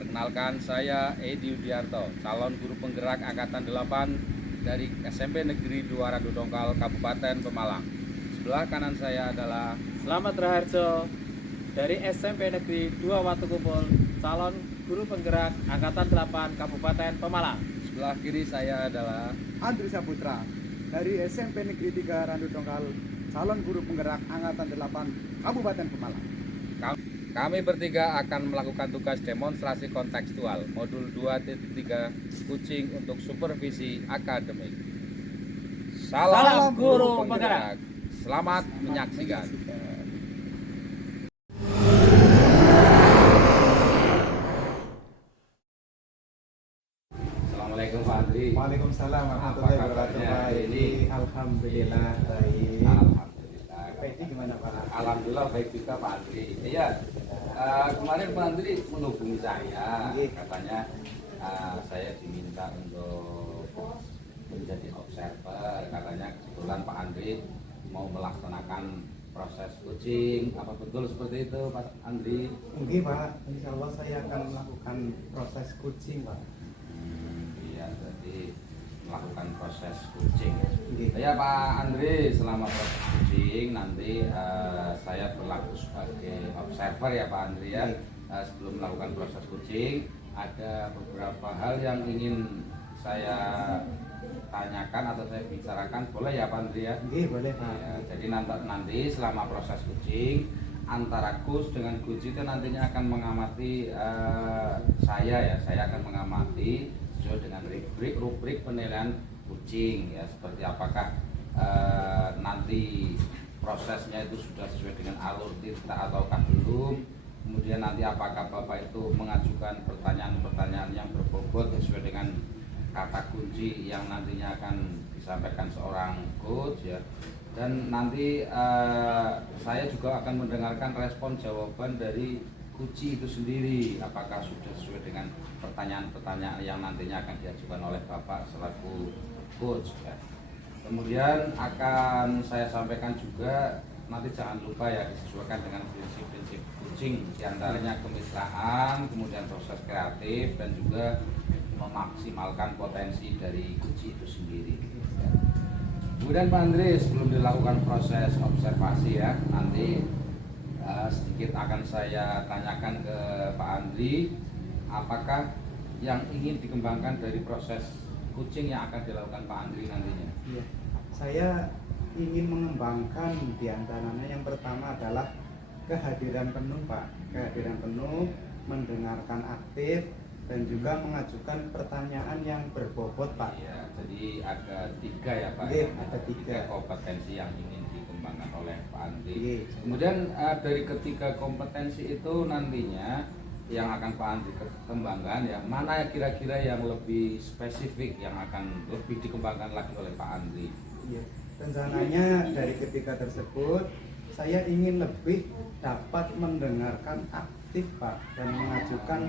Perkenalkan, saya Edi Udiarto, calon guru penggerak Angkatan 8 dari SMP Negeri 2 Randu Dongkal, Kabupaten Pemalang. Sebelah kanan saya adalah Selamat Raharjo dari SMP Negeri 2 Watu Kumpul, calon guru penggerak Angkatan 8 Kabupaten Pemalang. sebelah kiri saya adalah Andri Saputra dari SMP Negeri 3 Randu Dongkal, calon guru penggerak Angkatan 8 Kabupaten Pemalang. Kami bertiga akan melakukan tugas demonstrasi kontekstual modul 2.3 Kucing untuk supervisi akademik. Salam guru penggerak. Selamat menyaksikan. Assalamualaikum Pak Andri. Waalaikumsalam warahmatullahi Apa wabarakatuh. kabarnya Pak hari ini? Alhamdulillah baik. Alhamdulillah. Pak Edi gimana Pak? Alhamdulillah baik juga Pak Andri. Iya, kemarin Pak Andri menghubungi saya, katanya saya diminta untuk menjadi observer. Katanya kebetulan Pak Andri mau melaksanakan proses coaching. Apa betul seperti itu Pak Andri? Mungkin Pak, insya Allah saya akan melakukan proses coaching Pak. Iya, jadi melakukan proses coaching. Iya. Ya Pak Andri, selama proses coaching nanti saya berlaku sebagai observer ya Pak Andri ya. Sebelum melakukan proses coaching, ada beberapa hal yang ingin saya tanyakan atau saya bicarakan, boleh ya Pak Andri ya? Iya boleh Pak. Ya, jadi nanti selama proses coaching antara coach dengan coach itu nantinya akan mengamati saya akan mengamati sesuai dengan rubrik penilaian coaching ya, seperti apakah nanti prosesnya itu sudah sesuai dengan alur kita ataukah belum, kemudian nanti apakah Bapak itu mengajukan pertanyaan-pertanyaan yang berbobot sesuai dengan kata kunci yang nantinya akan disampaikan seorang coach ya. Dan nanti saya juga akan mendengarkan respon jawaban dari kunci itu sendiri, apakah sudah sesuai dengan pertanyaan-pertanyaan yang nantinya akan diajukan oleh Bapak selaku coach ya. Kemudian akan saya sampaikan juga, nanti jangan lupa ya disesuaikan dengan prinsip-prinsip coaching, diantaranya kemitraan, kemudian proses kreatif, dan juga memaksimalkan potensi dari kunci itu sendiri ya. Kemudian Pak Andri, sebelum dilakukan proses observasi ya, nanti sedikit akan saya tanyakan ke Pak Andri, apakah yang ingin dikembangkan dari proses coaching yang akan dilakukan Pak Andri nantinya? Iya. Saya ingin mengembangkan diantaranya yang pertama adalah kehadiran penuh Pak, kehadiran penuh, mendengarkan aktif, dan juga mengajukan pertanyaan yang berbobot Pak. Ya, jadi ada 3 ya Pak. Iya, ada 3 kompetensi yang ingin dikembangkan oleh Pak Andri. Iya. Kemudian dari ketiga kompetensi itu nantinya yang akan Pak Andri kembangkan ya, mana kira-kira yang lebih spesifik yang akan lebih dikembangkan lagi oleh Pak Andri? Iya. Rencananya dari ketiga tersebut saya ingin lebih dapat mendengarkan aktif Pak dan mengajukan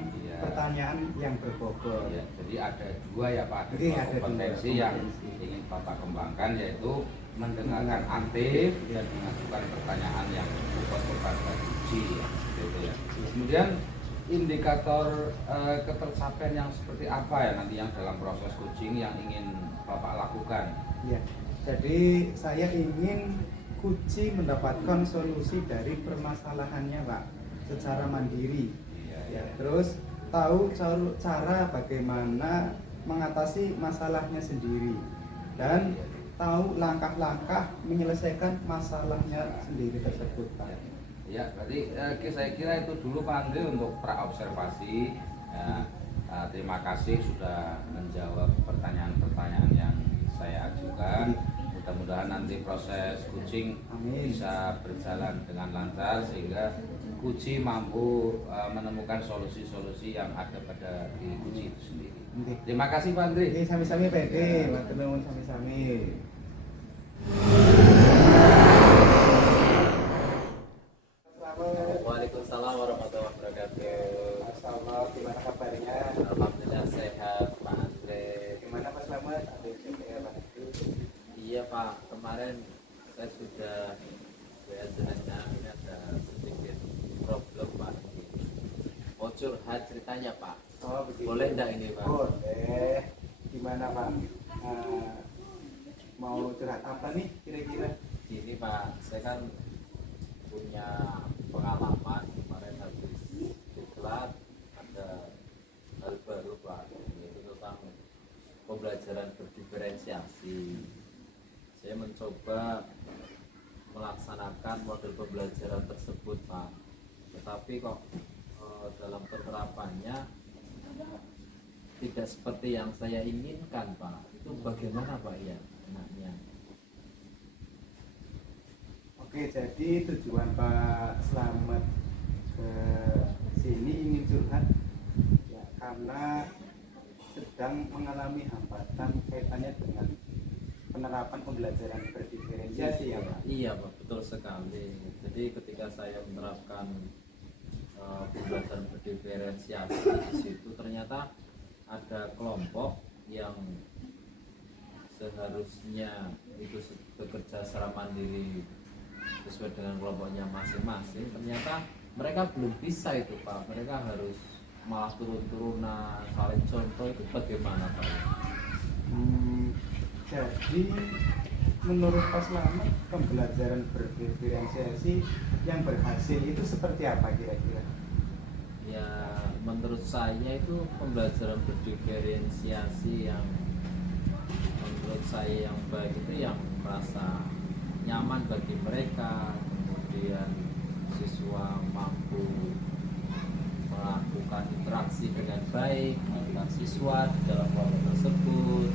pertanyaan yang berbobot. Ya, jadi ada 2 ya Pak, Iya, ada kompetensi 2 yang ingin Bapak kembangkan, yaitu mendengarkan aktif dan mengajukan pertanyaan yang berbobot kepada kunci ya, gitu ya. Kemudian indikator ketercapaian yang seperti apa ya nanti yang dalam proses coaching yang ingin Bapak lakukan? Ya, jadi saya ingin kunci mendapatkan solusi dari permasalahannya Pak secara mandiri. Ya, terus tahu cara bagaimana mengatasi masalahnya sendiri dan tahu langkah-langkah menyelesaikan masalahnya sendiri tersebut Pak. Ya, berarti saya kira itu dulu Pak Andri untuk pra-observasi ya. Terima kasih sudah menjawab pertanyaan-pertanyaan yang saya ajukan. Mudah-mudahan nanti proses coaching bisa berjalan dengan lancar sehingga kunci mampu menemukan solusi-solusi yang ada pada diri kunci itu sendiri. Terima kasih Pak Andri. Oke, sami-sami Pak Edi, matur nuwun sami-sami. Waalaikumsalam warahmatullahi wabarakatuh. Assalamualaikum, gimana kabarnya? Alhamdulillah sehat Pak Andre. Gimana Pak Slamet? Iya Pak, kemarin saya sudah jenengan ini ada sedikit problem Pak. Mau curhat ceritanya nanya Pak. Oh begitu. Boleh enggak ini Pak? Boleh. Gimana Pak? Mau curhat apa nih kira-kira? Gini Pak, saya kan punya pengalaman kemarin habis diklat ada hal baru Pak, yaitu tentang pembelajaran berdiferensiasi. Saya mencoba melaksanakan model pembelajaran tersebut Pak, tetapi kok dalam penerapannya tidak seperti yang saya inginkan Pak. Itu bagaimana Pak ya enaknya? Oke, jadi tujuan Pak Slamet ke sini ingin curhat ya, karena sedang mengalami hambatan kaitannya dengan penerapan pembelajaran berdiferensiasi ya Pak. Iya Pak, betul sekali. Jadi ketika saya menerapkan pembelajaran berdiferensiasi di situ ternyata ada kelompok yang seharusnya itu bekerja secara mandiri sesuai dengan kelompoknya masing-masing, ternyata mereka belum bisa itu Pak. Mereka harus malah turun-turunan, saling contoh. Itu bagaimana Pak? Jadi menurut Pak Slamet pembelajaran berdiferensiasi yang berhasil itu seperti apa kira-kira? Ya menurut saya itu pembelajaran berdiferensiasi yang menurut saya yang baik itu yang merasa nyaman bagi mereka, kemudian siswa mampu melakukan interaksi dengan baik antar siswa di dalam kelompok tersebut,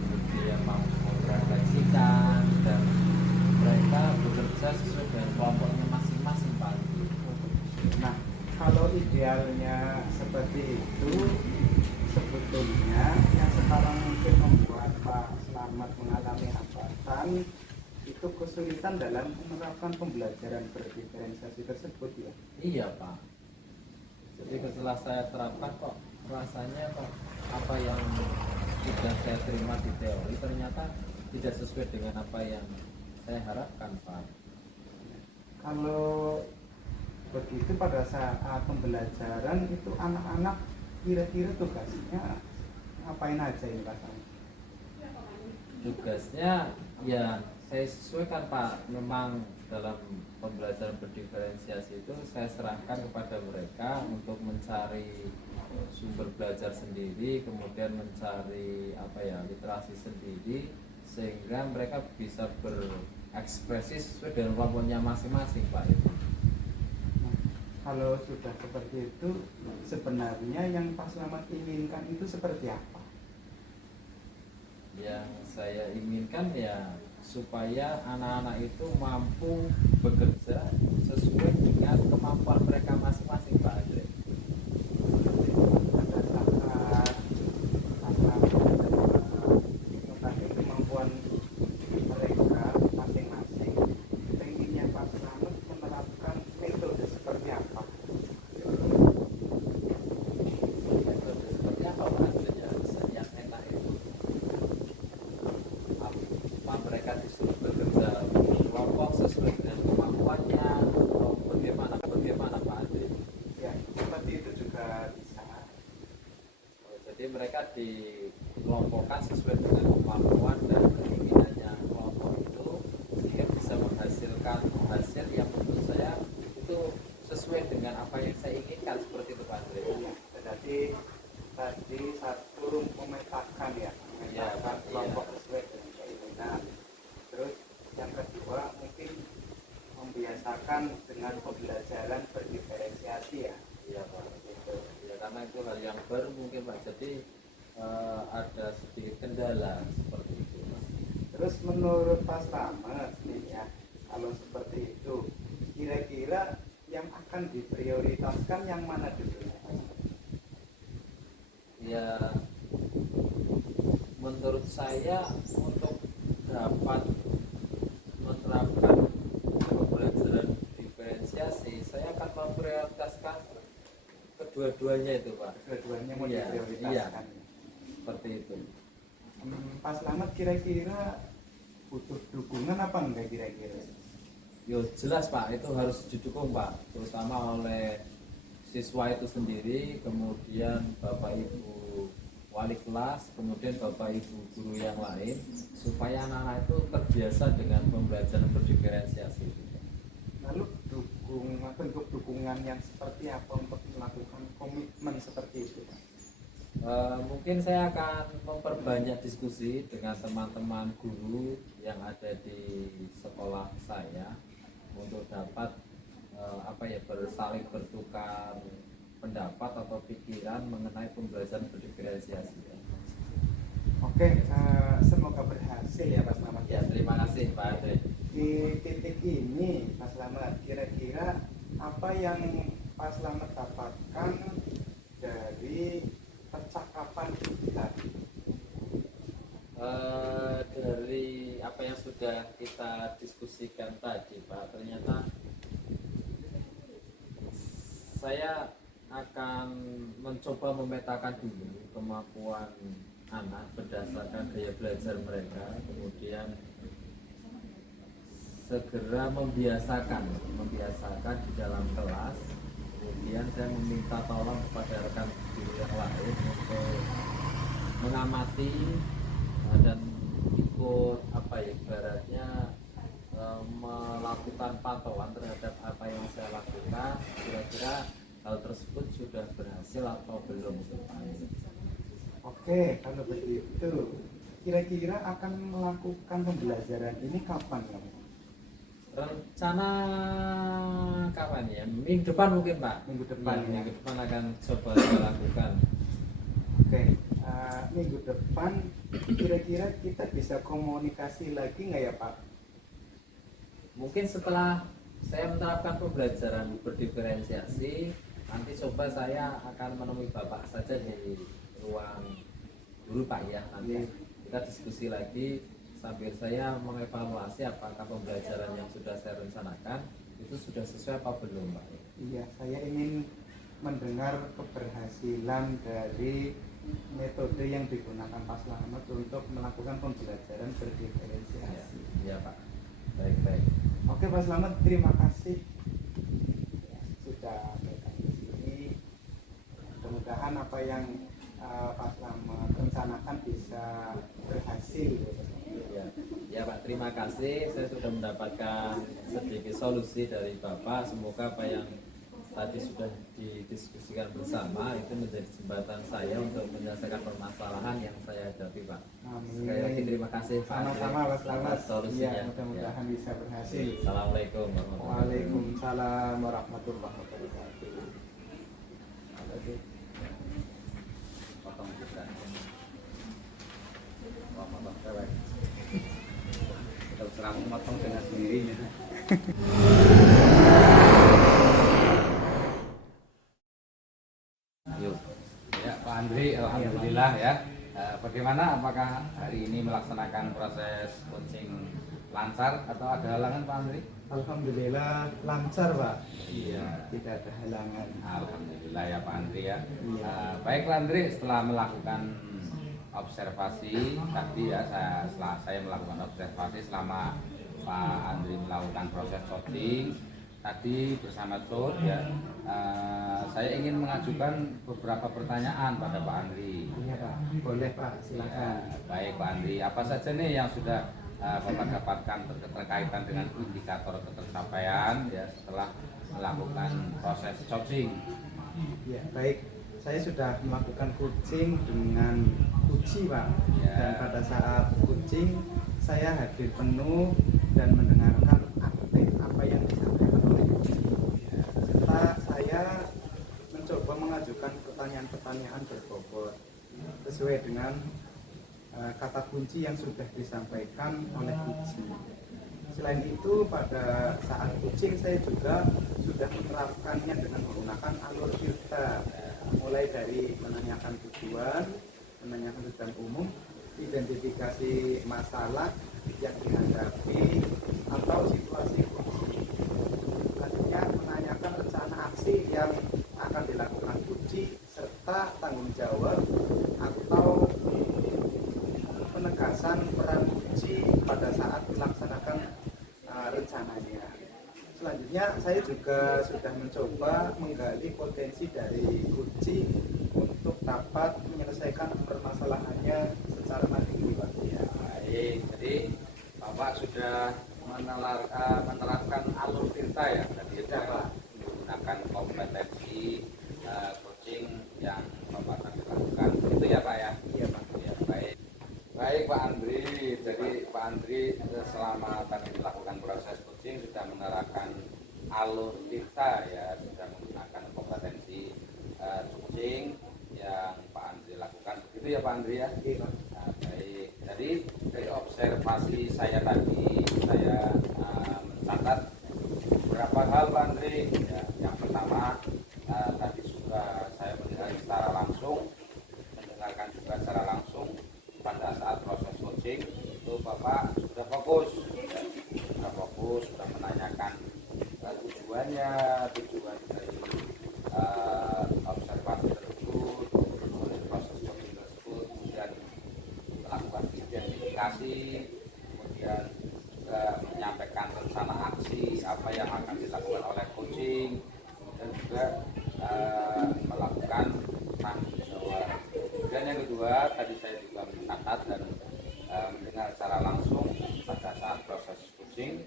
kemudian mampu merefleksikan dan mereka bekerja sesuai dengan kelompoknya masing-masing Pak. Nah, kalau idealnya seperti itu, sebetulnya yang sekarang mungkin membuat Pak Slamet mengalami hambatan itu kesulitan dalam menerapkan pembelajaran berdiferensiasi tersebut ya. Iya Pak. Jadi setelah saya terapkan kok rasanya kok apa yang sudah saya terima di teori ternyata tidak sesuai dengan apa yang saya harapkan Pak. Kalau begitu pada saat pembelajaran itu anak-anak kira-kira tugasnya ngapain aja ini Pak Slamet? Tugasnya ya saya sesuaikan Pak. Memang dalam pembelajaran berdiferensiasi itu saya serahkan kepada mereka untuk mencari sumber belajar sendiri, kemudian mencari literasi sendiri, sehingga mereka bisa berekspresi sesuai dengan kelompoknya masing-masing Pak. Nah, kalau sudah seperti itu, sebenarnya yang Pak Slamet inginkan itu seperti apa? Yang saya inginkan ya supaya anak-anak itu mampu bekerja sesuai dengan kemampuan mereka masing-masing Pak Andre. Pada saat mengetahui kemampuan mereka masing-masing, pengennya Pak Slamet menerapkan metode seperti apa? Metode seperti apa Pak Andre yang enak itu? Apa mereka disuruh bekerja kelompok sesuai dengan kemampuannya atau bagaimana Pak Andre? Ya, seperti itu juga bisa. Jadi mereka dikelompokkan sesuai dengan kemampuan dan keinginannya kelompok itu sehingga bisa menghasilkan hasil yang menurut saya itu sesuai dengan apa yang saya inginkan, seperti itu Pak Andre. Ya, jadi tadi satu memetakan ya, memetakan kelompok sesuai dengan keinginan. Terus yang kedua mungkin membiasakan dengan pembelajaran berdiferensiasi ya. Iya Pak. Gitu. Ya karena itu hal yang baru mungkin Pak. Jadi ada sedikit kendala seperti itu Pak. Terus menurut Pak Slamet nih ya, kalau seperti itu kira-kira yang akan diprioritaskan yang mana dulu? Ya menurut saya untuk dapat menerapkan pembelajaran diferensiasi saya akan memprioritaskan kedua-duanya itu Pak. Kedua-duanya mau Iya, diprioritaskan. Seperti itu. Pak Slamet kira-kira butuh dukungan apa enggak kira-kira? Yo jelas Pak, itu harus didukung Pak, terutama oleh siswa itu sendiri, kemudian Bapak Ibu wali kelas, kemudian Bapak Ibu guru yang lain, supaya anak-anak itu terbiasa dengan pembelajaran berdiferensiasi. Lalu bentuk dukungan yang seperti apa untuk melakukan komitmen seperti itu, Pak? Mungkin saya akan memperbanyak diskusi dengan teman-teman guru yang ada di sekolah saya untuk dapat bersaling bertukar pendapat atau pikiran mengenai pembelajaran berdiferensiasi. Oke, semoga berhasil ya Pak Slamet. Ya, terima kasih Pak Andre. Di titik ini Pak Slamet, kira-kira apa yang Pak Slamet dapatkan dari percakapan kita? Dari apa yang sudah kita diskusikan tadi Pak, ternyata saya akan mencoba memetakan dulu kemampuan anak berdasarkan gaya belajar mereka, kemudian segera membiasakan di dalam kelas. Kemudian saya meminta tolong kepada rekan guru yang lain untuk mengamati dan ikut ibaratnya melakukan pantauan terhadap apa yang saya lakukan, kira-kira hal tersebut sudah berhasil atau belum. Oke, kalau begitu kira-kira akan melakukan pembelajaran ini kapan ya? Rencana kapan ya? Minggu depan mungkin Pak. Minggu depan ya. Minggu depan akan coba saya lakukan. Oke, minggu depan kira-kira kita bisa komunikasi lagi nggak ya Pak? Mungkin setelah saya menerapkan pembelajaran berdiferensiasi, nanti coba saya akan menemui Bapak saja di ruang guru Pak ya. Nanti kita diskusi lagi sambil saya mengevaluasi apakah pembelajaran yang sudah saya rencanakan itu sudah sesuai apa belum Pak. Iya, saya ingin mendengar keberhasilan dari metode yang digunakan Pak Slamet untuk melakukan pembelajaran berdiferensiasi. Iya Pak. Baik. Oke Pak Slamet, terima kasih sudah datang ke sini. Mudah-mudahan apa yang Pak Slamet rencanakan bisa berhasil. Ya Pak, terima kasih. Saya sudah mendapatkan sedikit solusi dari Bapak. Semoga apa yang tadi sudah didiskusikan bersama itu menjadi jembatan saya untuk menyelesaikan permasalahan yang saya hadapi Pak. Amin. Sekali lagi terima kasih Pak. Sama-sama Pak Slamet. Solusinya. Ya, mudah-mudahan bisa berhasil. Assalamualaikum warahmatullahi wabarakatuh. Waalaikumsalam warahmatullahi wabarakatuh. Oke. Potong juga. Potong cewek. Kita serang potong dengan sendirinya. Yuk. Ya Pak Andri, alhamdulillah ya. Bagaimana, apakah hari ini melaksanakan proses coaching lancar atau ada halangan Pak Andri? Alhamdulillah lancar Pak. Iya. Tidak ada halangan. Alhamdulillah ya Pak Andri ya. Iya. Baik Pak Andri, setelah melakukan observasi tadi ya, setelah saya melakukan observasi selama Pak Andri melakukan proses coaching tadi bersama Cod ya, saya ingin mengajukan beberapa pertanyaan pada Pak Andri. Iya Pak, boleh Pak, silakan. Ya, baik Pak Andri, apa saja nih yang sudah Bapak dapatkan terkaitan dengan indikator ketercapaian ya setelah melakukan proses coaching? Ya baik, saya sudah melakukan coaching dengan Uci Pak. Ya. Dan pada saat coaching saya hadir penuh dan mendengarkan aktif apa yang disampaikan oleh Uci. Serta saya mencoba mengajukan pertanyaan-pertanyaan berbobot sesuai dengan kata kunci yang sudah disampaikan oleh Uci. Selain itu pada saat coaching saya juga sudah menerapkannya dengan menggunakan alur filter, mulai dari menanyakan tujuan umum, identifikasi masalah yang dihadapi atau situasi coaching. Selanjutnya menanyakan rencana aksi yang akan dilakukan coaching serta tanggung jawab atau penegasan peran kunci pada saat melaksanakan rencananya. Selanjutnya saya juga sudah mencoba menggali potensi dari kucing untuk dapat menyelesaikan permasalahannya secara mandiri, Pak. Ya, baik. Jadi Bapak sudah menerapkan alur tinta ya tadi Sudah, Pak. menggunakan kompetensi coaching yang Bapak akan lakukan. Itu ya Pak ya? Iya, Pak. Ya, baik. Baik Pak Andri. Jadi Pak Andri selama tadi melakukan proses coaching sudah menerapkan alur tinta ya, sudah menggunakan kompetensi coaching yang Pak Andri lakukan. Begitu ya Pak Andri ya? Iya, Pak. Nah, baik. Jadi dari observasi saya tadi, saya mencatat beberapa hal Pak Andri. Ya, yang pertama tadi sudah saya melihat secara langsung, mendengarkan juga secara langsung pada saat proses coaching itu Bapak sudah fokus, ya, sudah menanyakan tujuannya, tujuan dari observasi tersebut, kemudian proses coaching tersebut, kemudian melakukan identifikasi, kemudian juga menyampaikan rencana aksi apa yang akan dilakukan oleh coaching, kemudian juga melakukan tanggung jawab. Kemudian yang kedua tadi saya juga mencatat dan mendengar secara langsung pada saat proses coaching,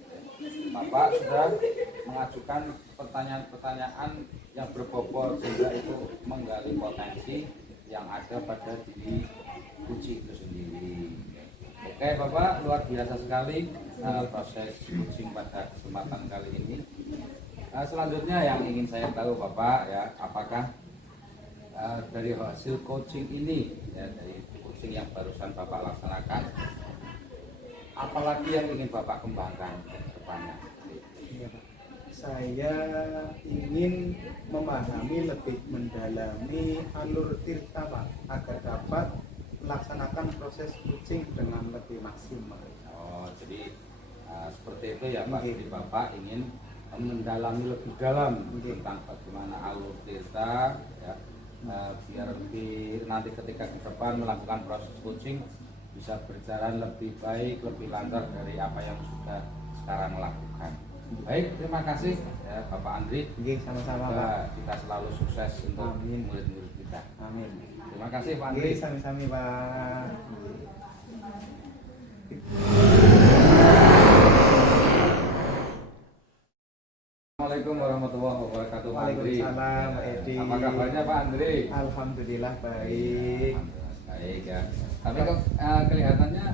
Bapak sudah mengajukan pertanyaan-pertanyaan yang berbobot sehingga itu menggali potensi yang ada pada diri kucing itu sendiri. Oke Bapak, luar biasa sekali proses coaching pada kesempatan kali ini. Selanjutnya yang ingin saya tahu Bapak ya, apakah dari hasil coaching ini ya, dari coaching yang barusan Bapak laksanakan, apalagi yang ingin Bapak kembangkan ke depannya? Iya, Pak. Saya ingin memahami lebih mendalami alur tirta, Pak, agar dapat melaksanakan proses coaching dengan lebih maksimal. Oh, jadi seperti itu ya Pak. Oke. Jadi Bapak ingin mendalami lebih dalam Oke. tentang bagaimana alur tirta ya, biar lebih nanti ketika ke depan melakukan proses coaching bisa berjalan lebih baik, lebih lancar dari apa yang sudah sekarang lakukan. Baik, terima kasih ya Bapak Andri. Oke, sama-sama, Pak. Semoga kita selalu sukses untuk Amin. murid-murid kita. Amin. Terima kasih Pak Oke, Andri. sami-sami, Pak. Assalamualaikum warahmatullahi wabarakatuh Pak Andri. Waalaikumsalam, Pak Ya, Edi. apa kabarnya Pak Andri? Alhamdulillah baik. Alhamdulillah baik ya. Tapi kok kelihatannya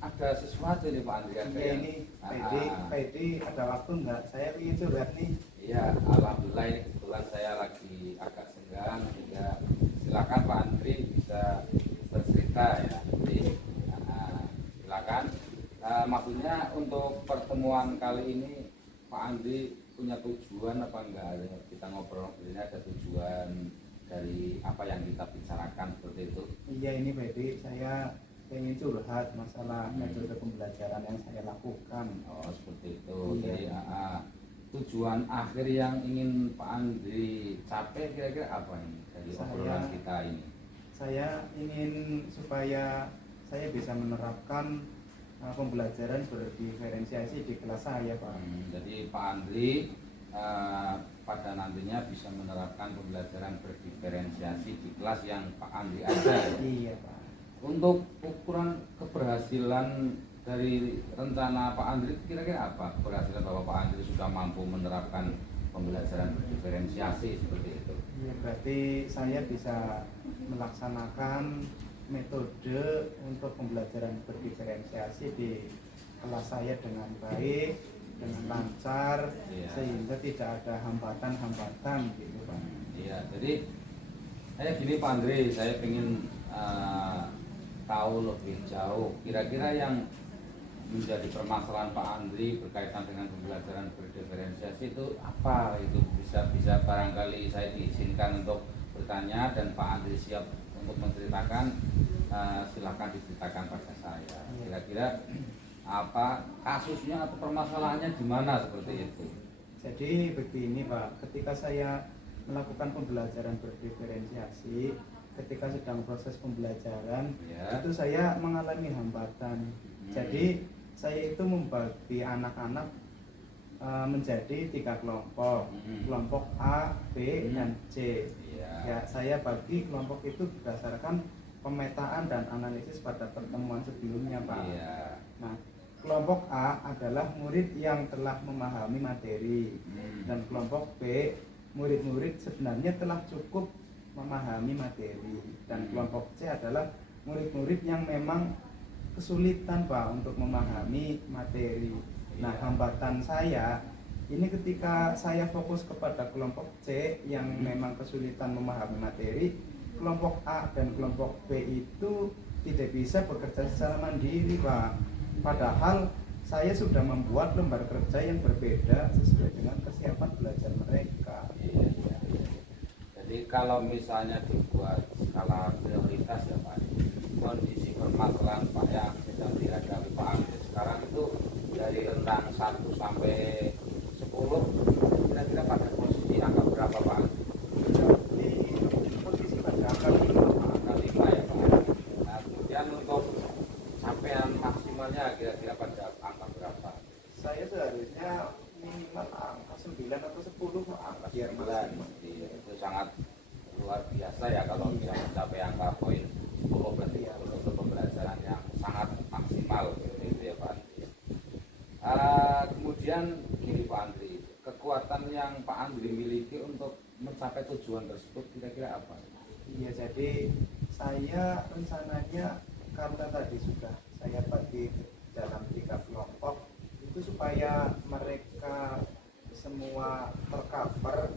ada sesuatu nih Pak Andri. Ada Iya, yang- ini Pak Edi ada waktu enggak? Saya ingin curhat nih. Iya, alhamdulillah ini kebetulan saya lagi agak senggang sehingga silakan Pak Andri bisa bercerita ya. Jadi silakan. Maksudnya untuk pertemuan kali ini Pak Andri punya tujuan apa enggak? Kita ngobrol ini ada tujuan dari apa yang kita bicarakan seperti itu. Iya, ini Pak Edi, saya ingin curhat masalah metode pembelajaran yang saya lakukan. Oh seperti itu. Iya. Jadi tujuan akhir yang ingin Pak Andri capai kira-kira apa ini dari obrolan kita ini? Saya ingin supaya saya bisa menerapkan pembelajaran berdiferensiasi di kelas saya, Pak. Jadi Pak Andri pada nantinya bisa menerapkan pembelajaran berdiferensiasi di kelas yang Pak Andri ajar. Iya, Pak. Untuk ukuran keberhasilan dari rencana Pak Andri kira-kira apa? Keberhasilan bahwa Pak Andri sudah mampu menerapkan pembelajaran berdiferensiasi seperti itu. Iya, berarti saya bisa melaksanakan metode untuk pembelajaran berdiferensiasi di kelas saya dengan baik, dengan lancar, Iya. sehingga tidak ada hambatan-hambatan gitu, Pak. Iya, jadi saya gini Pak Andri, saya ingin tahu lebih jauh kira-kira yang menjadi permasalahan Pak Andri berkaitan dengan pembelajaran berdiferensiasi itu apa, itu bisa barangkali saya diizinkan untuk bertanya dan Pak Andri siap untuk menceritakan, silakan diceritakan pada saya kira-kira apa kasusnya atau permasalahannya di mana seperti itu. Jadi begini, Pak, ketika saya melakukan pembelajaran berdiferensiasi, ketika sedang proses pembelajaran, Ya. itu saya mengalami hambatan. Jadi saya itu membagi anak-anak menjadi 3 kelompok, kelompok A, B, dan C. Ya, saya bagi kelompok itu berdasarkan pemetaan dan analisis pada pertemuan sebelumnya, Pak. Nah, kelompok A adalah murid yang telah memahami materi, dan kelompok B murid-murid sebenarnya telah cukup memahami materi, dan kelompok C adalah murid-murid yang memang kesulitan, Pak, untuk memahami materi. Nah, hambatan saya ini ketika saya fokus kepada kelompok C yang memang kesulitan memahami materi, kelompok A dan kelompok B itu tidak bisa bekerja secara mandiri, Pak. Padahal saya sudah membuat lembar kerja yang berbeda sesuai dengan kesiapan belajar mereka. Jadi kalau misalnya dibuat skala prioritas ya Pak, kondisi permasalahan Pak yang sedang dihadapi Pak Andri sekarang itu dari rentang 1 sampai 10, kira-kira pada posisi angka berapa Pak? Di posisi pada angka 5 ya Pak. Nah, kemudian untuk capaian maksimalnya kira-kira pada angka berapa? saya seharusnya minimal angka 9 atau 10, Pak. Angka Biar 9. Itu sangat luar biasa ya kalau bisa mencapai angka poin 10 berarti ya, untuk pembelajaran yang sangat maksimal gitu ya Pak Andri. Kemudian gini Pak Andri, kekuatan yang Pak Andri miliki untuk mencapai tujuan tersebut kira-kira apa? Iya, jadi saya rencananya karena tadi sudah saya bagi dalam 3 kelompok itu supaya mereka semua tercover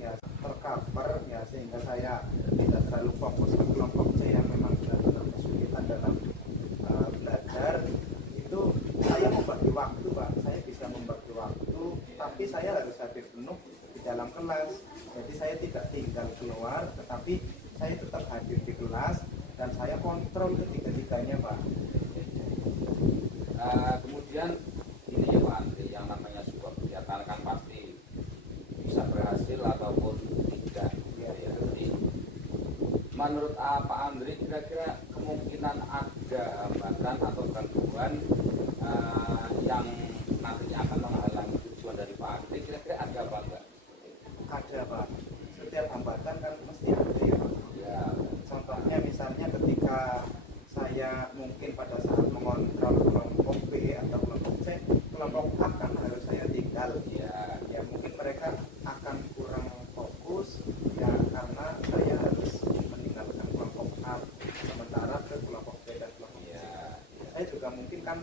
ya, sehingga saya tidak terlalu fokus ke kelompok C yang memang benar-benar kesulitan dalam belajar. Itu saya membagi waktu, Pak. Saya bisa membagi waktu, tapi saya harus hadir penuh di dalam kelas. Jadi saya tidak tinggal keluar, tetapi saya tetap hadir di kelas dan saya kontrol ketiga-tiganya, Pak. Kemudian ini ya Pak Andri, yang namanya sebuah kegiatan kan pasti bisa berhasil ataupun tidak ya. Jadi menurut Pak Andri kira-kira kemungkinan ada hambatan atau gangguan yang nantinya akan menghalangi tujuan dari Pak Andri, kira-kira ada apa enggak? Ada, Pak. Setiap hambatan kan mesti ada ya, Pak. Ya. Contohnya misalnya ketika saya mungkin pada saat mengontrol kelompok B atau kelompok C, kelompok A kan harus saya tinggal. Ya mungkin mereka akan kurang fokus ya karena saya harus meninggalkan kelompok A sementara ke kelompok B dan kelompok C. Saya juga mungkin kan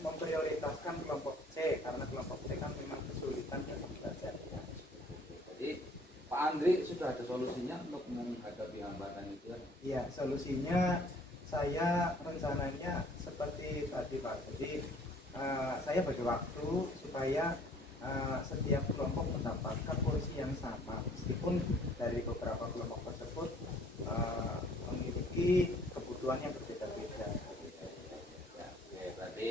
memprioritaskan kelompok C karena kelompok C kan memang kesulitan dalam belajar. Jadi Pak Andri sudah ada solusinya untuk menghadapi hambatan itu? Iya, solusinya saya rencananya seperti tadi, Pak. Jadi saya bagi waktu supaya setiap kelompok mendapatkan porsi yang sama meskipun dari beberapa kelompok tersebut memiliki kebutuhan yang berbeda-beda. Ya, oke, berarti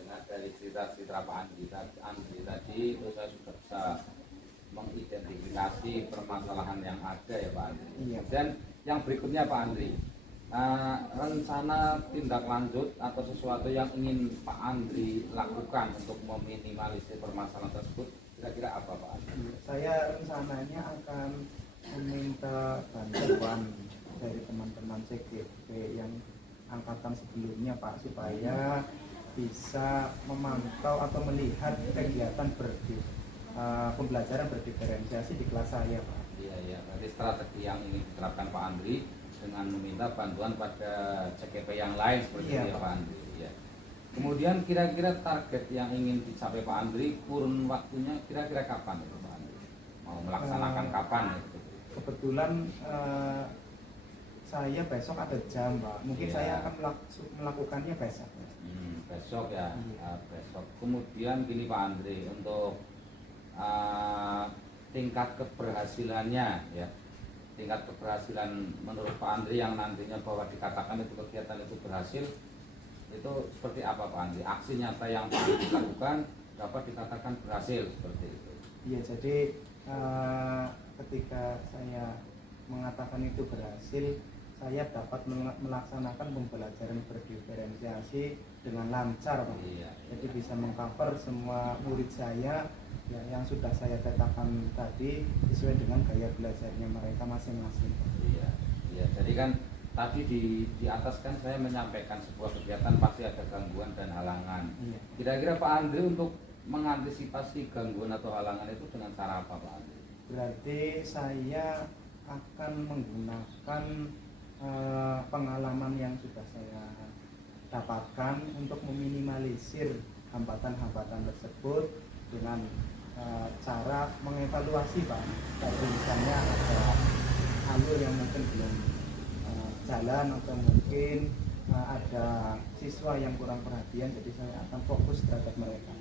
dengan dari cerita-cerita Pak Andri tadi itu saya sudah bisa mengidentifikasi permasalahan yang ada ya Pak Andri. Iya. Dan yang berikutnya Pak Andri, rencana tindak lanjut atau sesuatu yang ingin Pak Andri lakukan untuk meminimalisir permasalahan tersebut kira-kira apa Pak Andri? Saya rencananya akan meminta bantuan dari teman-teman CGP yang angkatan sebelumnya, Pak, supaya bisa memantau atau melihat kegiatan pembelajaran berdiferensiasi di kelas saya, Pak. Iya, berarti strategi yang ingin diterapkan Pak Andri dengan meminta bantuan pada CGP yang lain seperti itu ya Pak Andri. Ya. Kemudian kira-kira target yang ingin dicapai Pak Andri, kurun waktunya kira-kira kapan itu Pak Andri? Mau melaksanakan kapan? Gitu? Kebetulan saya besok ada jam, Pak. Mungkin saya akan melakukannya besok. Besok ya, besok. Kemudian gini Pak Andri, untuk tingkat keberhasilannya ya, tingkat keberhasilan menurut Pak Andri yang nantinya bahwa dikatakan itu kegiatan itu berhasil, itu seperti apa Pak Andri? Aksi nyata yang Pak Andri lakukan dapat dikatakan berhasil seperti itu. Iya, jadi ketika saya mengatakan itu berhasil, saya dapat melaksanakan pembelajaran berdiferensiasi dengan lancar Pak. Iya. Jadi bisa mengcover semua murid saya ya, yang sudah saya tetapkan tadi sesuai dengan gaya belajarnya mereka masing-masing. Iya, iya. Jadi kan tadi di atas kan saya menyampaikan sebuah kegiatan pasti ada gangguan dan halangan. Iya. Kira-kira Pak Andri untuk mengantisipasi gangguan atau halangan itu dengan cara apa Pak Andri? Berarti saya akan menggunakan pengalaman yang sudah saya dapatkan untuk meminimalisir hambatan-hambatan tersebut dengan cara mengevaluasi Pak. Jadi misalnya ada alur yang mungkin belum jalan atau mungkin ada siswa yang kurang perhatian, jadi saya akan fokus terhadap mereka.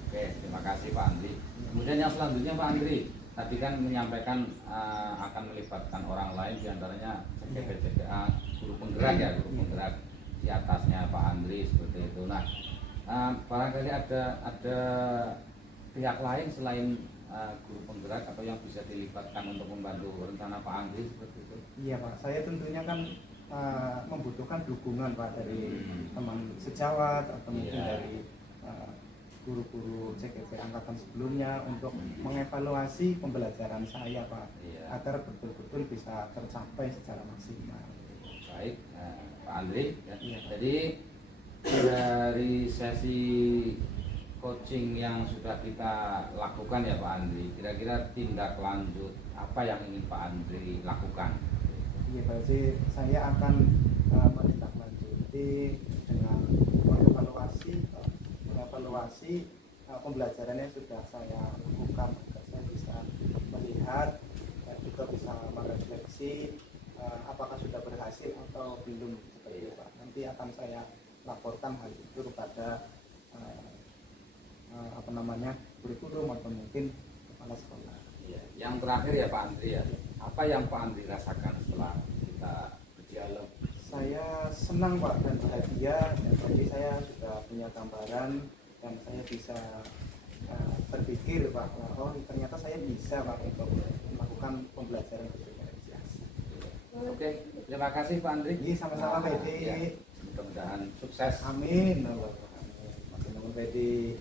Oke, terima kasih Pak Andri. Kemudian yang selanjutnya Pak Andri, tadi kan menyampaikan akan melibatkan orang lain, diantaranya CGPA, guru penggerak ya, guru penggerak di atasnya Pak Andri seperti itu. Nah, barangkali ada pihak lain selain guru penggerak atau yang bisa dilibatkan untuk membantu rencana Pak Andri seperti itu? Iya Pak, saya tentunya kan membutuhkan dukungan Pak dari teman sejawat atau mungkin Iya. dari guru-guru CGP angkatan sebelumnya untuk mengevaluasi pembelajaran saya Pak, Iya. agar betul-betul bisa tercapai secara maksimal. Baik, Pak Andri. Ya. Iya. Jadi dari sesi coaching yang sudah kita lakukan ya Pak Andri, kira-kira tindak lanjut apa yang ingin Pak Andri lakukan? Iya Pak, jadi saya akan menindaklanjuti dengan mengevaluasi pembelajaran yang sudah saya lakukan agar saya bisa melihat dan juga bisa merefleksi apakah sudah berhasil atau belum seperti itu Pak. Nanti akan saya laporkan hal itu kepada kurikulum atau mungkin kepala sekolah. Iya. Yang terakhir ya Pak Andri ya, apa yang Pak Andri rasakan setelah kita berdialog? Saya senang Pak dan bahagia, jadi saya sudah punya gambaran dan saya bisa berpikir Pak, oh ternyata saya bisa Pak untuk melakukan pembelajaran berdiferensiasi. Oke, terima kasih Pak Andri. Iya, sama-sama Pak Edi. Ya, mudah-mudahan sukses. Amin. Amin. Mas Pedi.